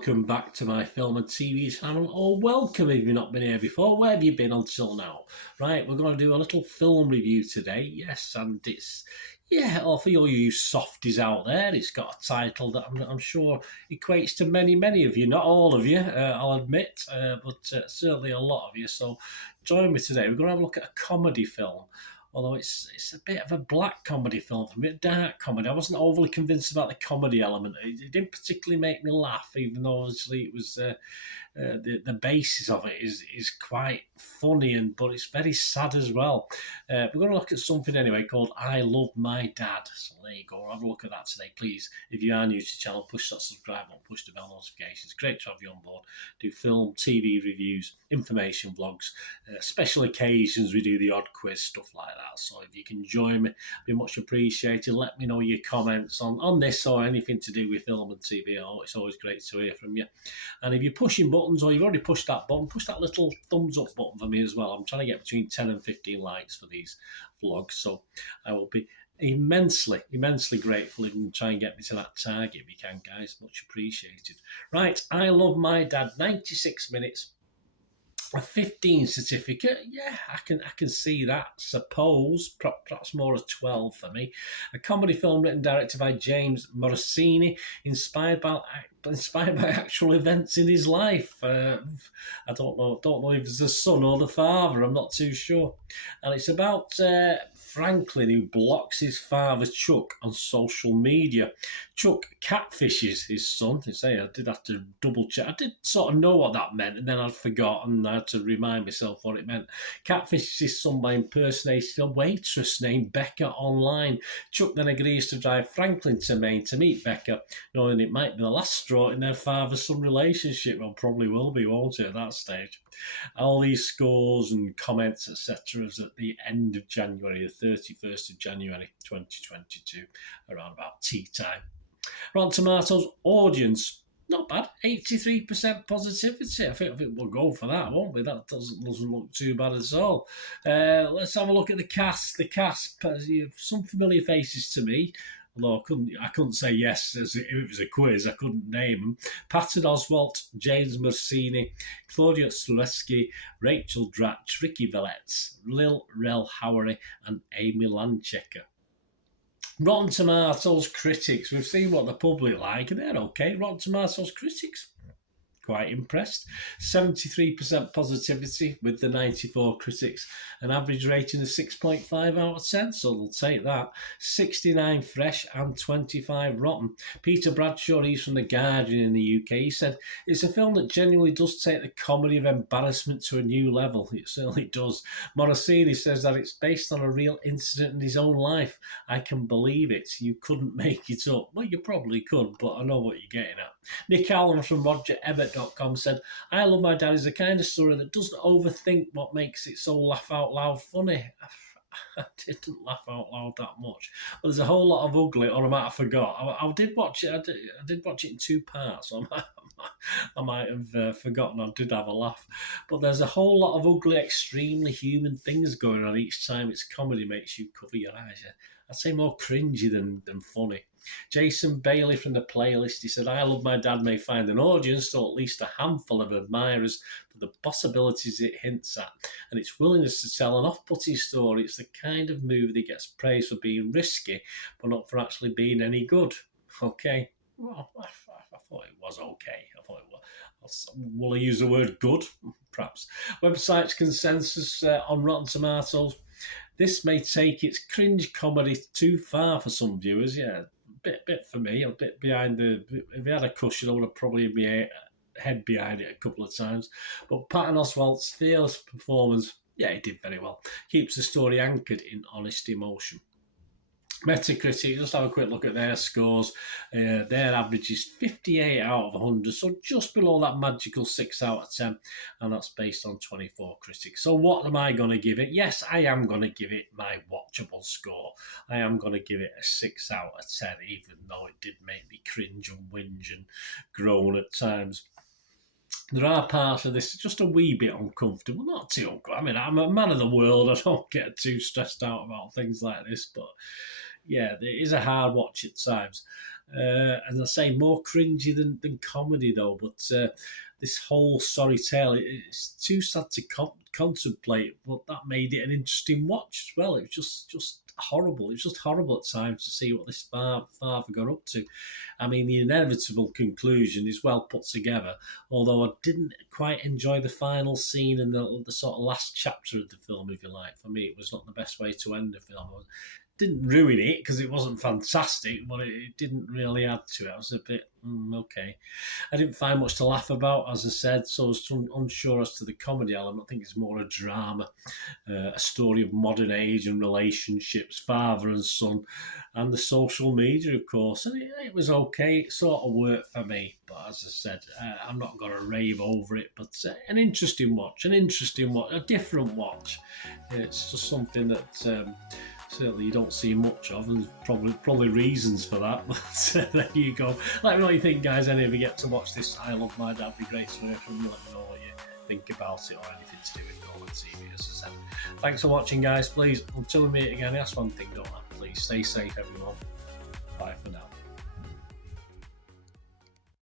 welcome back to my film and TV channel, or welcome if you've not been here before. Where have you been until now? Right, we're going to do a little film review today, yes, and it's, or for all you softies out there, it's got a title that I'm sure equates to many of you, not all of you, I'll admit, but certainly a lot of you. So join me today. We're going to have a look at a comedy film. Although it's a bit of a black comedy film for me, a dark comedy. I wasn't overly convinced about the comedy element. It didn't particularly make me laugh, even though obviously it was the basis of it is quite funny, but it's very sad as well. We're going to look at something anyway called I Love My Dad. So there you go. Have a look at that today, please. If you are new to the channel, push that subscribe button, push the bell notifications. Great to have you on board. Do film, TV reviews, information vlogs, special occasions. We do the odd quiz, stuff like that. So if you can join me, it'd be much appreciated. Let me know your comments on this or anything to do with film and TV. It's always great to hear from you. And if you're pushing buttons or you've already pushed that button, push that little thumbs up button for me as well. I'm trying to get between 10 and 15 likes for these vlogs, so I will be immensely grateful if you can try and get me to that target if you can, guys. Much appreciated. Right, I Love My Dad, 96 minutes. A 15 certificate, yeah, I can see that. Suppose perhaps more a 12 for me. A comedy film written and directed by James Morosini, inspired by actual events in his life. I don't know if it's the son or the father. I'm not too sure. And it's about Franklin, who blocks his father Chuck on social media. Chuck catfishes his son. I did have to double check. I did sort of know what that meant, and then I'd forgotten. I had to remind myself what it meant. Catfishes his son by impersonating a waitress named Becca online. Chuck then agrees to drive Franklin to Maine to meet Becca, knowing it might be the last straw in their father-son relationship. Well, probably will be, won't it, at that stage? All these scores and comments, etc., is at the end of January, the 31st of January 2022, around about tea time. Rotten Tomatoes audience, not bad, 83% positivity. I think we'll go for that, won't we? That doesn't look too bad at all. Let's have a look at the cast. The cast, some familiar faces to me, although I couldn't say yes if it was a quiz. I couldn't name them. Patton Oswalt, James Morosini, Claudia Sulewski, Rachel Dratch, Ricky Velez, Lil Rel Howery, and Amy Landchecker. Rotten Tomatoes critics, we've seen what the public like, and they're okay. Rotten Tomatoes critics, quite impressed. 73% positivity with the 94 critics. An average rating of 6.5 out of 10, so they'll take that. 69 fresh and 25 rotten. Peter Bradshaw, he's from The Guardian in the UK, he said, it's a film that genuinely does take the comedy of embarrassment to a new level. It certainly does. Morosini says that it's based on a real incident in his own life. I can believe it. You couldn't make it up. Well, you probably could, but I know what you're getting at. Nick Allen from RogerEbbett.com said, I Love My Dad is the kind of story that doesn't overthink what makes it so laugh out loud funny. I didn't laugh out loud that much. But there's a whole lot of ugly, or I might have forgot. I did watch it. I did watch it in 2 parts. So I might have forgotten. I did have a laugh. But there's a whole lot of ugly, extremely human things going on each time its comedy makes you cover your eyes. I'd say more cringy than funny. Jason Bailey from The Playlist, he said, I Love My Dad may find an audience, or at least a handful of admirers, for the possibilities it hints at, and its willingness to tell an off-putting story. It's the kind of movie that gets praised for being risky, but not for actually being any good. Okay. Well, I thought it was okay. I thought it was. Will I use the word good? Perhaps. Website's consensus on Rotten Tomatoes. This may take its cringe comedy too far for some viewers. Yeah, bit for me. A bit behind the. If he had a cushion, I would have probably been head behind it a couple of times. But Patton Oswalt's fearless performance, yeah, he did very well. Keeps the story anchored in honest emotion. Metacritic, just have a quick look at their scores. Their average is 58 out of 100, so just below that magical 6 out of 10, and that's based on 24 critics. So what am I going to give it? Yes, I am going to give it my watchable score. I am going to give it a 6 out of 10, even though it did make me cringe and whinge and groan at times. There are parts of this just a wee bit uncomfortable, not too uncomfortable. I mean, I'm a man of the world. I don't get too stressed out about things like this, but yeah, it is a hard watch at times. As I say, more cringy than comedy though. But this whole sorry tale, it's too sad to contemplate. But that made it an interesting watch as well. It was just horrible. It was just horrible at times to see what this father got up to. I mean, the inevitable conclusion is well put together, although I didn't quite enjoy the final scene and the sort of last chapter of the film, if you like. For me, it was not the best way to end the film. Didn't ruin it because it wasn't fantastic, but it didn't really add to it. I was a bit okay. I didn't find much to laugh about, as I said, so I was unsure as to the comedy element. I think it's more a drama, a story of modern age and relationships, father and son, and the social media, of course. And it was okay. It sort of worked for me, but as I said, I'm not going to rave over it. But an interesting watch, a different watch. It's just something that. Certainly you don't see much of, and probably reasons for that. But there you go. Let me know what you think, guys. Any of you get to watch this LiQWYD, that'd be great to hear from you. Let me know what you think about it or anything to do with Colin TV, as I said. Thanks for watching, guys. Please, until we meet again, that's one thing, don't I? Please stay safe, everyone. Bye for now.